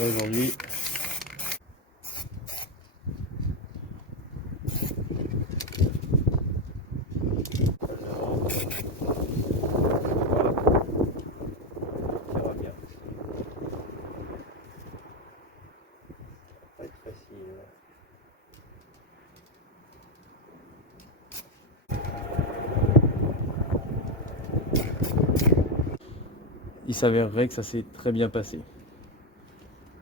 Aujourd'hui, ça va bien. Ça va pas être facile. Il s'avérerait que ça s'est très bien passé.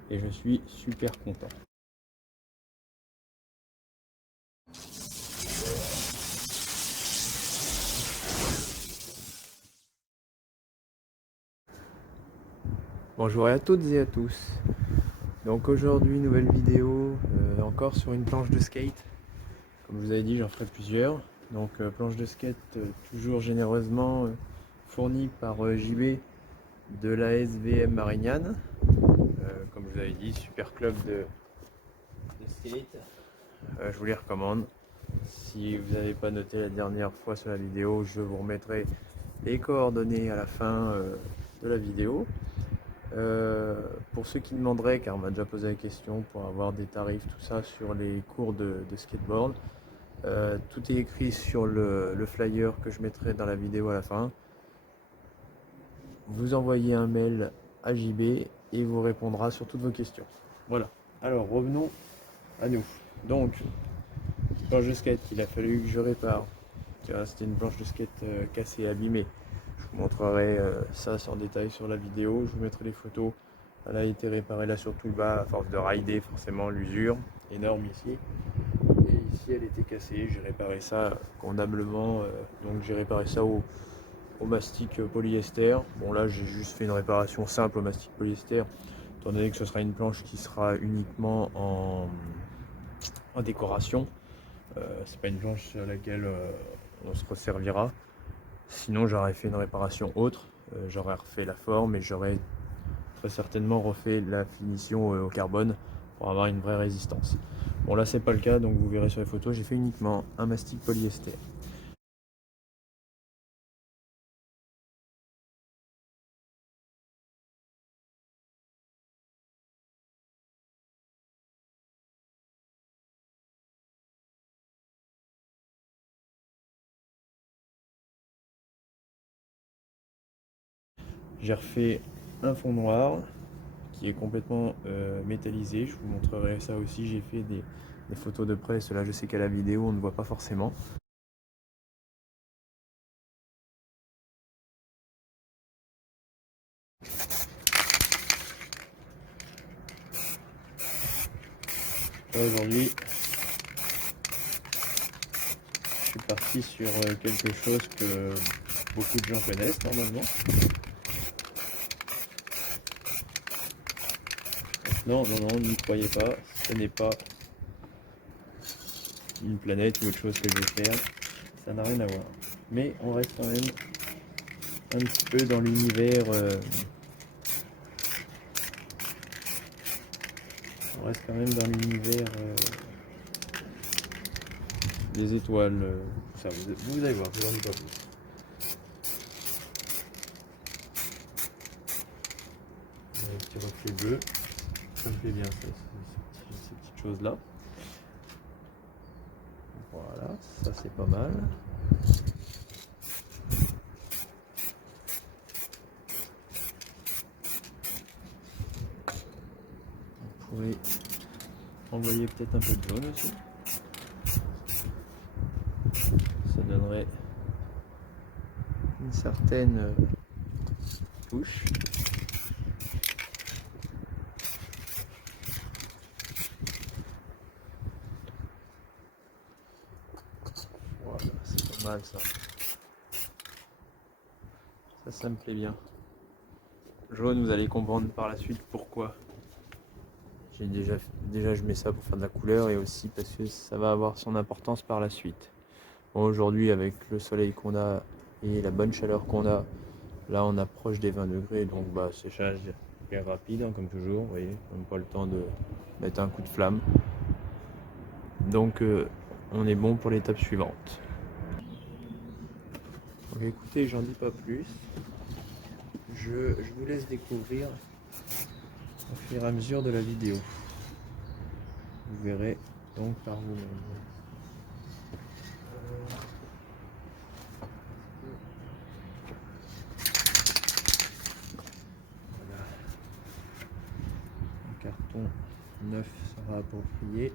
Et je suis super content. Bonjour à toutes et à tous. Donc aujourd'hui, nouvelle vidéo, encore sur une planche de skate. Comme je vous avais dit, j'en ferai plusieurs. Donc planche de skate toujours généreusement fournie par JB de la SVM Marignane. Comme je vous avais dit, super club de skate. Je vous les recommande. Si vous n'avez pas noté la dernière fois sur la vidéo, je vous remettrai les coordonnées à la fin de la vidéo. Pour ceux qui demanderaient, car on m'a déjà posé la question pour avoir des tarifs, tout ça sur les cours de skateboard, tout est écrit sur le flyer que je mettrai dans la vidéo à la fin. Vous envoyez un mail à JB et il vous répondra sur toutes vos questions. Voilà. Alors revenons à nous. Donc, planche de skate, il a fallu que je répare. C'était une planche de skate cassée et abîmée. Je vous montrerai ça en détail sur la vidéo. Je vous mettrai les photos. Elle a été réparée là sur tout le bas à force de rider forcément l'usure énorme ici. Et ici elle était cassée. J'ai réparé ça convenablement. Donc j'ai réparé ça au mastic polyester. Bon là j'ai juste fait une réparation simple au mastic polyester. Étant donné que ce sera une planche qui sera uniquement en décoration. C'est pas une planche sur laquelle on se resservira. Sinon j'aurais fait une réparation autre, j'aurais refait la forme et j'aurais très certainement refait la finition au carbone pour avoir une vraie résistance. Bon là c'est pas le cas, donc vous verrez sur les photos, j'ai fait uniquement un mastic polyester. J'ai refait un fond noir qui est complètement métallisé, je vous montrerai ça aussi, j'ai fait des photos de près, cela je sais qu'à la vidéo on ne voit pas forcément. Aujourd'hui, je suis parti sur quelque chose que beaucoup de gens connaissent normalement. Non, n'y croyez pas, ce n'est pas une planète ou autre chose que je vais faire, ça n'a rien à voir. Mais on reste quand même un petit peu dans l'univers des étoiles, tout ça, vous allez voir, je vous en dis pas plus. Un petit reflet bleu, ça me plaît bien ces petites choses là. Voilà, ça c'est pas mal. On pourrait envoyer peut-être un peu de jaune aussi. Ça donnerait une certaine touche. Voilà, c'est pas mal ça. Ça me plaît bien. Jaune, vous allez comprendre par la suite pourquoi. J'ai déjà je mets ça pour faire de la couleur et aussi parce que ça va avoir son importance par la suite. Bon, aujourd'hui avec le soleil qu'on a et la bonne chaleur qu'on a, là on approche des 20 degrés, donc séchage hyper rapide hein, comme toujours, vous voyez, même pas le temps de mettre un coup de flamme. Donc on est bon pour l'étape suivante. Donc écoutez, j'en dis pas plus. Je vous laisse découvrir au fur et à mesure de la vidéo. Vous verrez donc par vous-même. Voilà. Un carton neuf sera approprié.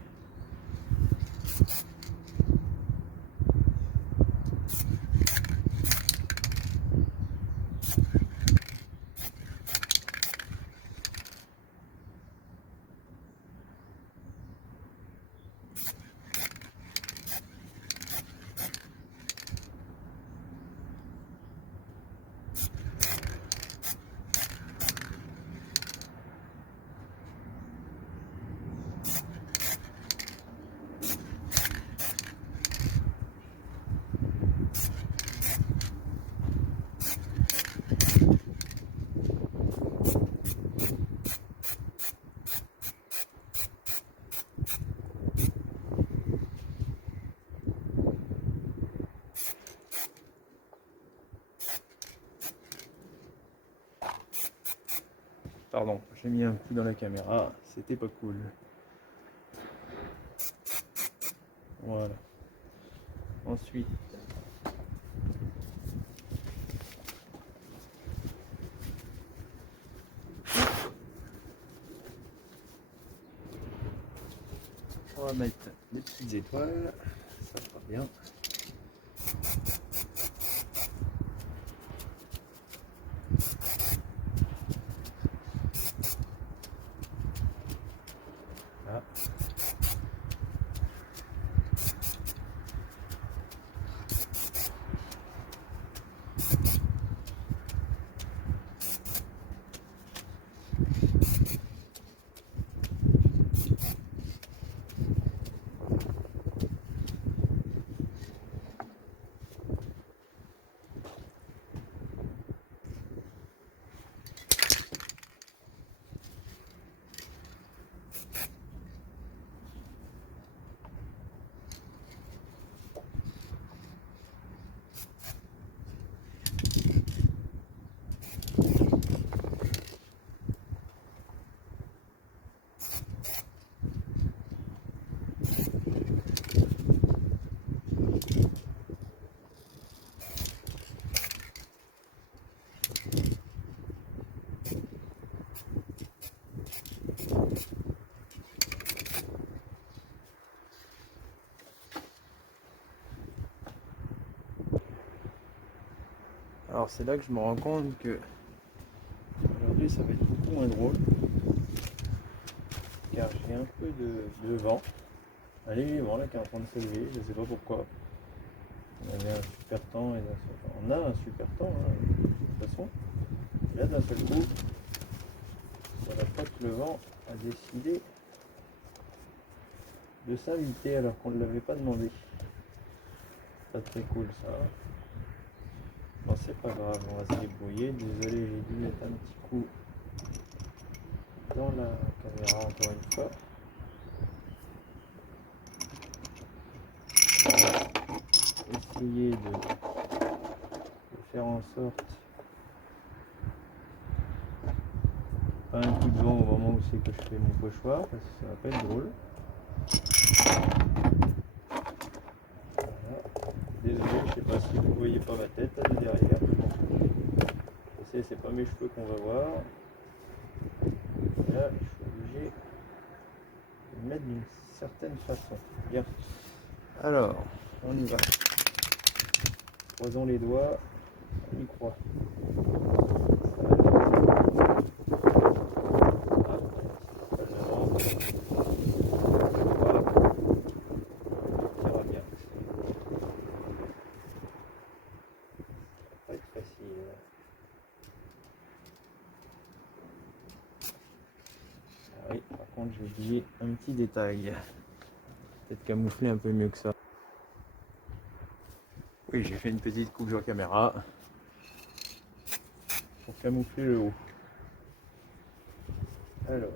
Pardon, j'ai mis un coup dans la caméra, c'était pas cool. Voilà. Ensuite, on va mettre des petites étoiles, ça sera bien. Là. Alors c'est là que je me rends compte que aujourd'hui ça va être beaucoup moins drôle, car j'ai un peu de vent, un léger vent là qui est en train de s'élever, je ne sais pas pourquoi. On avait un super temps et on a un super temps hein, de toute façon. Et là d'un seul coup, voilà pas que le vent a décidé de s'inviter alors qu'on ne l'avait pas demandé. Pas très cool ça. Bon c'est pas grave, on va se débrouiller. Désolé, j'ai dû mettre un petit coup dans la caméra encore une fois. Essayer de faire en sorte pas un coup de vent au moment où c'est que je fais mon pochoir parce que ça va pas être drôle. Voilà. Désolé, je sais pas si vous voyez pas ma tête là, de derrière. Bon. Je sais, c'est pas mes cheveux qu'on va voir. Et là, je suis obligé de le mettre d'une certaine façon. Bien. Alors, on y va. Croisons les doigts. On y croit. Oui, par contre j'ai oublié un petit détail. Peut-être camoufler un peu mieux que ça. Oui, j'ai fait une petite coupe sur caméra pour camoufler le haut. Alors.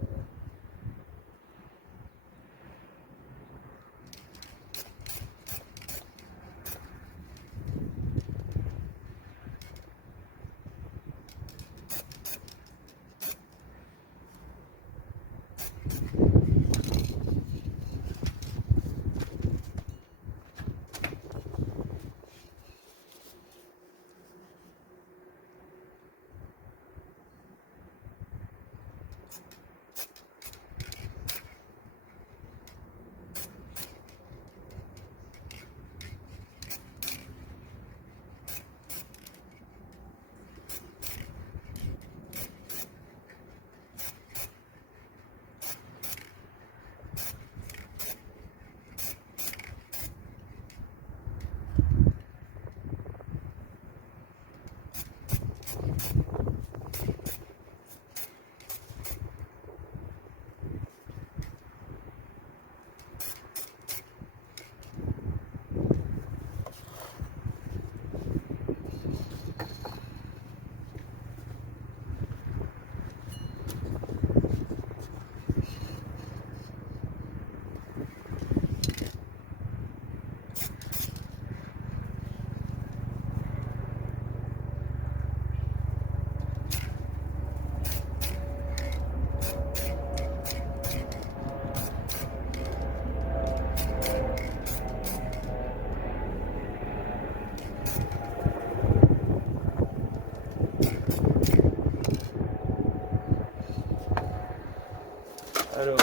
Alors,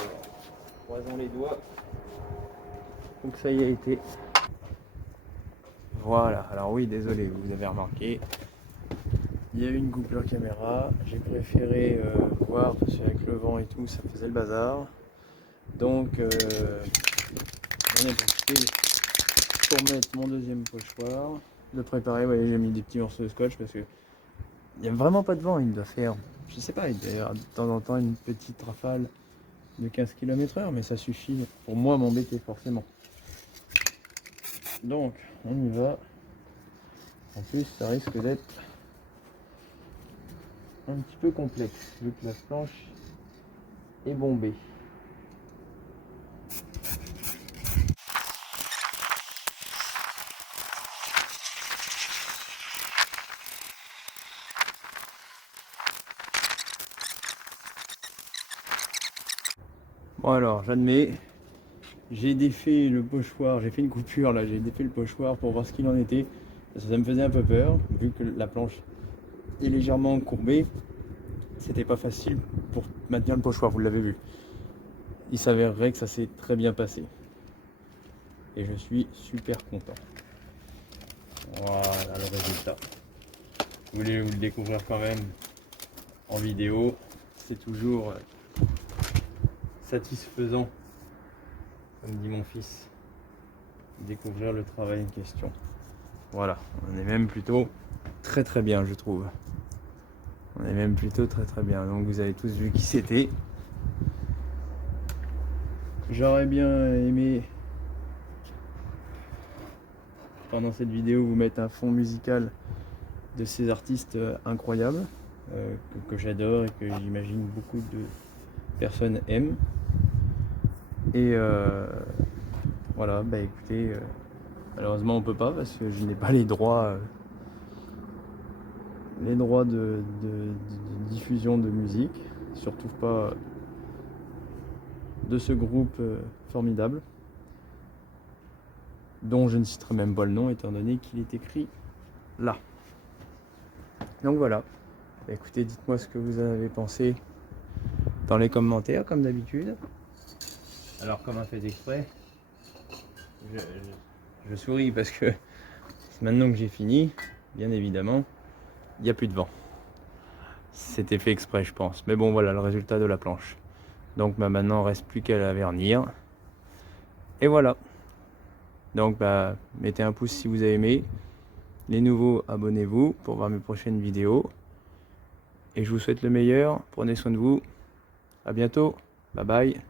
croisons les doigts. Donc ça y a été. Voilà, alors oui, désolé, vous avez remarqué, il y a eu une coupure caméra. J'ai préféré voir, parce qu'avec le vent et tout, ça faisait le bazar. Donc, j'en ai profité pour mettre mon deuxième pochoir. De préparer, ouais, j'ai mis des petits morceaux de scotch parce que il n'y a vraiment pas de vent. Il doit faire, je sais pas, il doit y avoir de temps en temps une petite rafale de 15 km/h, mais ça suffit pour moi m'embêter forcément. Donc, on y va. En plus, ça risque d'être un petit peu complexe vu que la planche est bombée. Bon alors, j'admets, j'ai défait le pochoir, j'ai fait une coupure là, j'ai défait le pochoir pour voir ce qu'il en était. Ça me faisait un peu peur, vu que la planche est légèrement courbée. C'était pas facile pour maintenir le pochoir, vous l'avez vu. Il s'avérerait que ça s'est très bien passé. Et je suis super content. Voilà le résultat. Vous voulez vous le découvrir quand même en vidéo, c'est toujours satisfaisant, comme dit mon fils, découvrir le travail en question. Voilà, on est même plutôt très bien, je trouve. On est même plutôt très bien. Donc vous avez tous vu qui c'était. J'aurais bien aimé pendant cette vidéo vous mettre un fond musical de ces artistes incroyables que j'adore et que j'imagine beaucoup de personnes aiment. Et voilà, bah écoutez, malheureusement on peut pas parce que je n'ai pas les droits de diffusion de musique, surtout pas de ce groupe formidable, dont je ne citerai même pas le nom étant donné qu'il est écrit là. Donc voilà, écoutez, dites-moi ce que vous en avez pensé dans les commentaires comme d'habitude. Alors comme un fait exprès, je souris parce que maintenant que j'ai fini, bien évidemment, il n'y a plus de vent. C'était fait exprès je pense, mais bon voilà le résultat de la planche. Donc bah, maintenant il ne reste plus qu'à la vernir. Et voilà. Donc bah, mettez un pouce si vous avez aimé. Les nouveaux, abonnez-vous pour voir mes prochaines vidéos. Et je vous souhaite le meilleur. Prenez soin de vous. À bientôt. Bye bye.